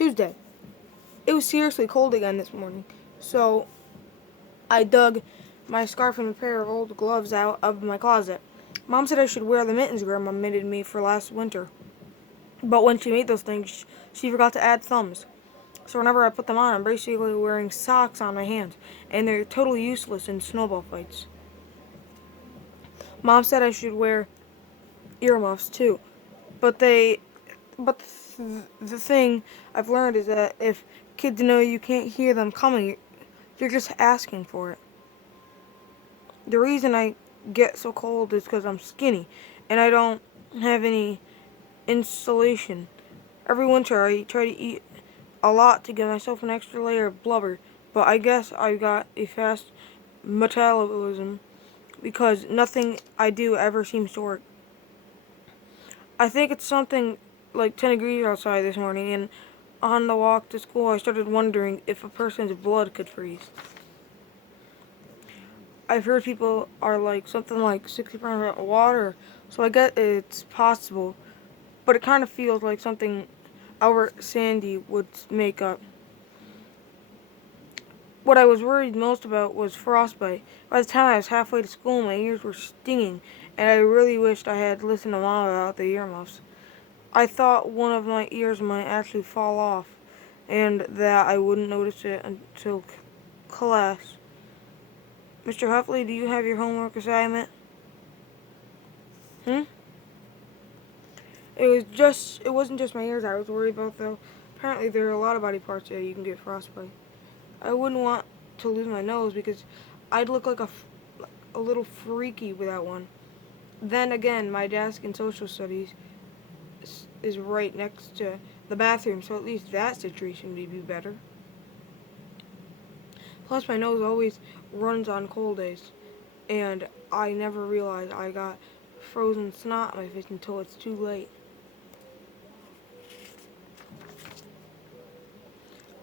Tuesday. It was seriously cold again this morning, so I dug my scarf and a pair of old gloves out of my closet. Mom said I should wear the mittens Grandma knitted me for last winter, but when she made those things, she forgot to add thumbs. So whenever I put them on, I'm basically wearing socks on my hands, and they're totally useless in snowball fights. Mom said I should wear earmuffs too, but the thing I've learned is that if kids know you can't hear them coming, you're just asking for it. The reason I get so cold is because I'm skinny, and I don't have any insulation. Every winter I try to eat a lot to give myself an extra layer of blubber, but I guess I've got a fast metabolism because nothing I do ever seems to work. I think it's something like 10 degrees outside this morning, and on the walk to school I started wondering if a person's blood could freeze. I've heard people are like something like 60% water, so I guess it's possible, but it kind of feels like something our Sandy would make up. What I was worried most about was frostbite. By the time I was halfway to school, my ears were stinging, and I really wished I had listened to Mom about the earmuffs. I thought one of my ears might actually fall off, and that I wouldn't notice it until class. Mr. Huffley, do you have your homework assignment? Hmm? It wasn't just my ears I was worried about, though. Apparently there are a lot of body parts that you can get frostbite. I wouldn't want to lose my nose because I'd look like a little freaky without one. Then again, my desk in social studies is right next to the bathroom, so at least that situation would be better. Plus, my nose always runs on cold days, and I never realized I got frozen snot on my face until it's too late.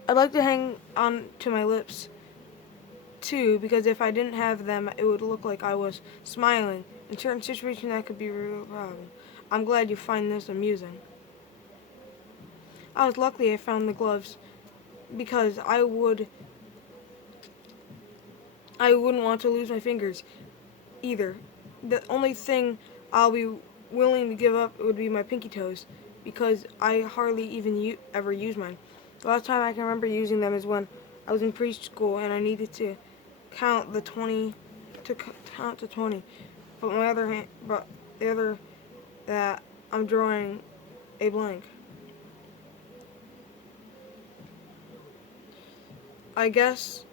I'd like to hang on to my lips too, because if I didn't have them, it would look like I was smiling. In certain situations, that could be a real problem. I'm glad you find this amusing. I was lucky I found the gloves because I wouldn't want to lose my fingers either. The only thing I'll be willing to give up would be my pinky toes because I hardly even ever use mine. The last time I can remember using them is when I was in preschool and I needed to count the 20 count to 20. But the other that I'm drawing a blank. I guess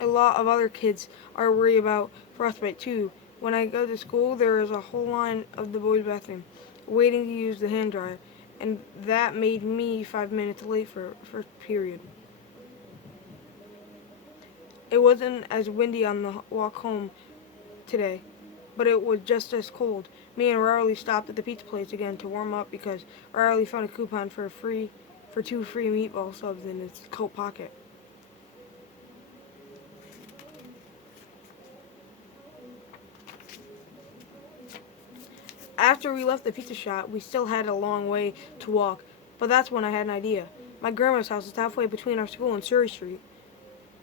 a lot of other kids are worried about frostbite too. When I go to school, there is a whole line of the boys' bathroom waiting to use the hand dryer, and that made me 5 minutes late for first period. It wasn't as windy on the walk home today, but it was just as cold. Me and Riley stopped at the pizza place again to warm up because Riley found a coupon for two free meatball subs in his coat pocket. After we left the pizza shop, we still had a long way to walk, but that's when I had an idea. My grandma's house is halfway between our school and Surrey Street,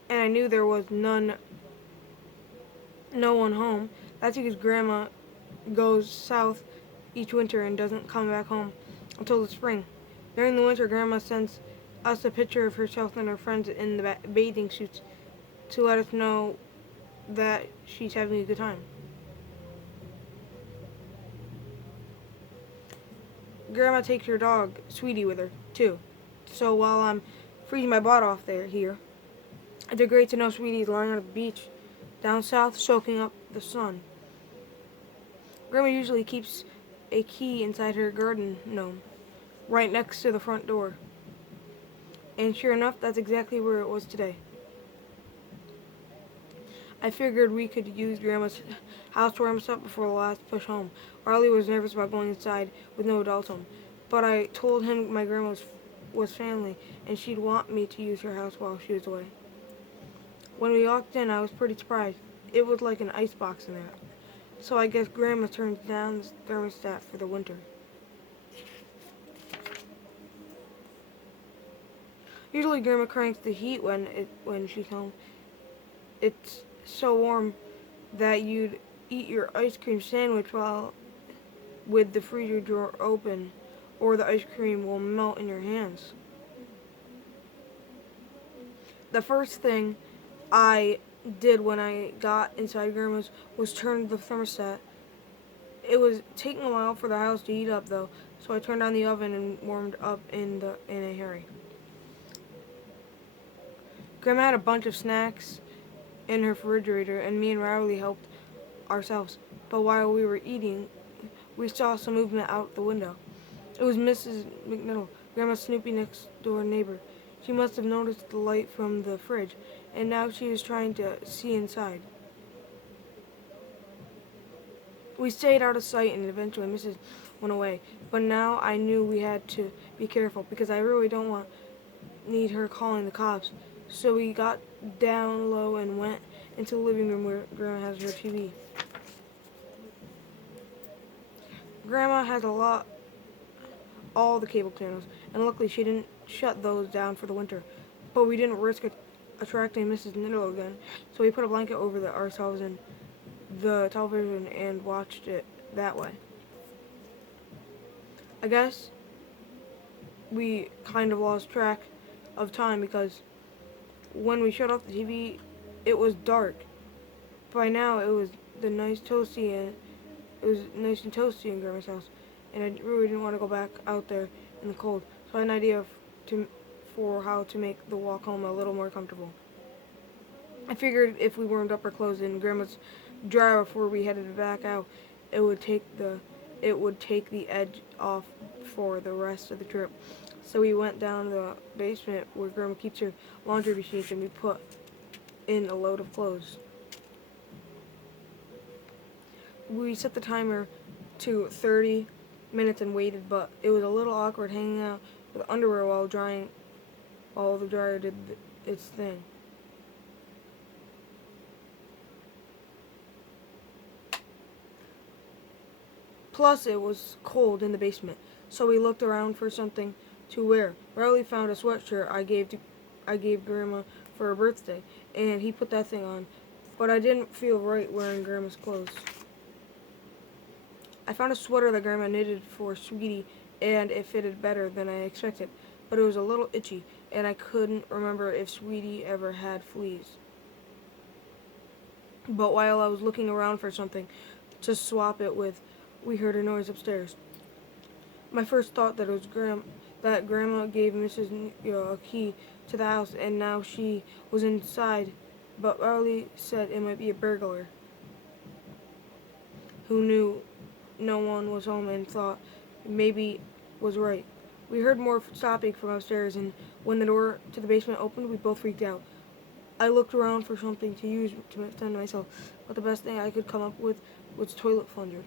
and I knew there was no one home. That's because Grandma goes south each winter and doesn't come back home until the spring. During the winter, Grandma sends us a picture of herself and her friends in the bathing suits to let us know that she's having a good time. Grandma takes her dog, Sweetie, with her, too. So while I'm freezing my butt off here, it's great to know Sweetie's lying on the beach down south soaking up the sun. Grandma usually keeps a key inside her garden gnome, right next to the front door. And sure enough, that's exactly where it was today. I figured we could use Grandma's house to warm us up before the last push home. Riley was nervous about going inside with no adults home, but I told him my grandma was family and she'd want me to use her house while she was away. When we walked in, I was pretty surprised. It was like an icebox in there. So I guess Grandma turned down the thermostat for the winter. Usually Grandma cranks the heat when she's home. It's so warm that you'd eat your ice cream sandwich while with the freezer door open, or the ice cream will melt in your hands. The first thing I did when I got inside Grandma's was turn the thermostat. It was taking a while for the house to heat up though, so I turned on the oven and warmed up in a hurry. Grandma had a bunch of snacks in her refrigerator, and me and Riley helped ourselves. But while we were eating, we saw some movement out the window. It was Mrs. McNiddle, Grandma's Snoopy next door neighbor. She must have noticed the light from the fridge, and now she was trying to see inside. We stayed out of sight, and eventually Mrs. went away. But now I knew we had to be careful because I really don't need her calling the cops. So we got down low and went into the living room where Grandma has her TV. Grandma has all the cable channels, and luckily she didn't shut those down for the winter. But we didn't risk attracting Mrs. Niddle again, so we put a blanket over ourselves and the television and watched it that way. I guess we kind of lost track of time because when we shut off the TV, it was dark. By now, it was nice and toasty in Grandma's house, and I really didn't want to go back out there in the cold. So I had an idea for how to make the walk home a little more comfortable. I figured if we warmed up our clothes in Grandma's dryer before we headed back out, it would take the edge off for the rest of the trip. So we went down to the basement where Grandma keeps her laundry machines, and we put in a load of clothes. We set the timer to 30 minutes and waited, but it was a little awkward hanging out with underwear while the dryer did its thing. Plus, it was cold in the basement, so we looked around for something to wear. Riley found a sweatshirt I gave Grandma for her birthday, and he put that thing on. But I didn't feel right wearing Grandma's clothes. I found a sweater that Grandma knitted for Sweetie, and it fitted better than I expected, but it was a little itchy, and I couldn't remember if Sweetie ever had fleas. But while I was looking around for something to swap it with, we heard a noise upstairs. My first thought that Grandma gave Mrs. a key to the house, and now she was inside, but Riley said it might be a burglar who knew no one was home and thought maybe was right. We heard more stopping from upstairs, and when the door to the basement opened, we both freaked out. I looked around for something to use to defend myself, but the best thing I could come up with was toilet plunger.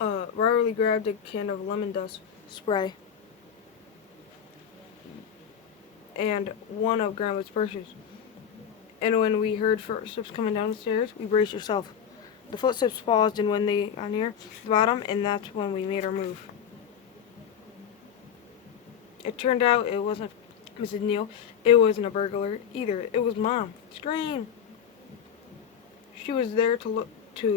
Riley grabbed a can of lemon dust spray and one of Grandma's purses. And when we heard footsteps coming down the stairs, we braced ourselves. The footsteps paused, and when they got near the bottom, and that's when we made our move. It turned out it wasn't Mrs. Neal. It wasn't a burglar either. It was Mom. Scream! She was there to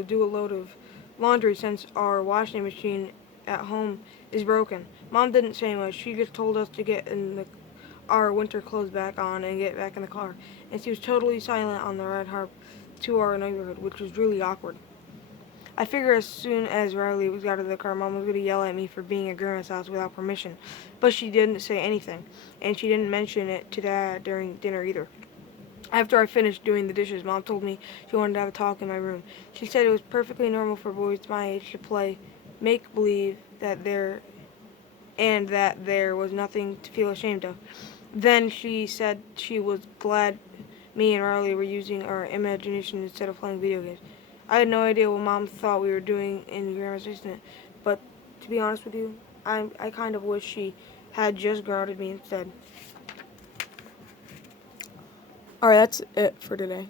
do a load of laundry since our washing machine at home is broken. Mom didn't say much. She just told us to get our winter clothes back on and get back in the car. And she was totally silent on the ride home to our neighborhood, which was really awkward. I figured as soon as Riley was out of the car, Mom was going to yell at me for being at Grandma's house without permission. But she didn't say anything, and she didn't mention it to Dad during dinner either. After I finished doing the dishes, Mom told me she wanted to have a talk in my room. She said it was perfectly normal for boys my age to play make-believe that there was nothing to feel ashamed of. Then she said she was glad me and Riley were using our imagination instead of playing video games. I had no idea what Mom thought we were doing in Grandma's basement, but to be honest with you, I kind of wish she had just grounded me instead. Alright, that's it for today.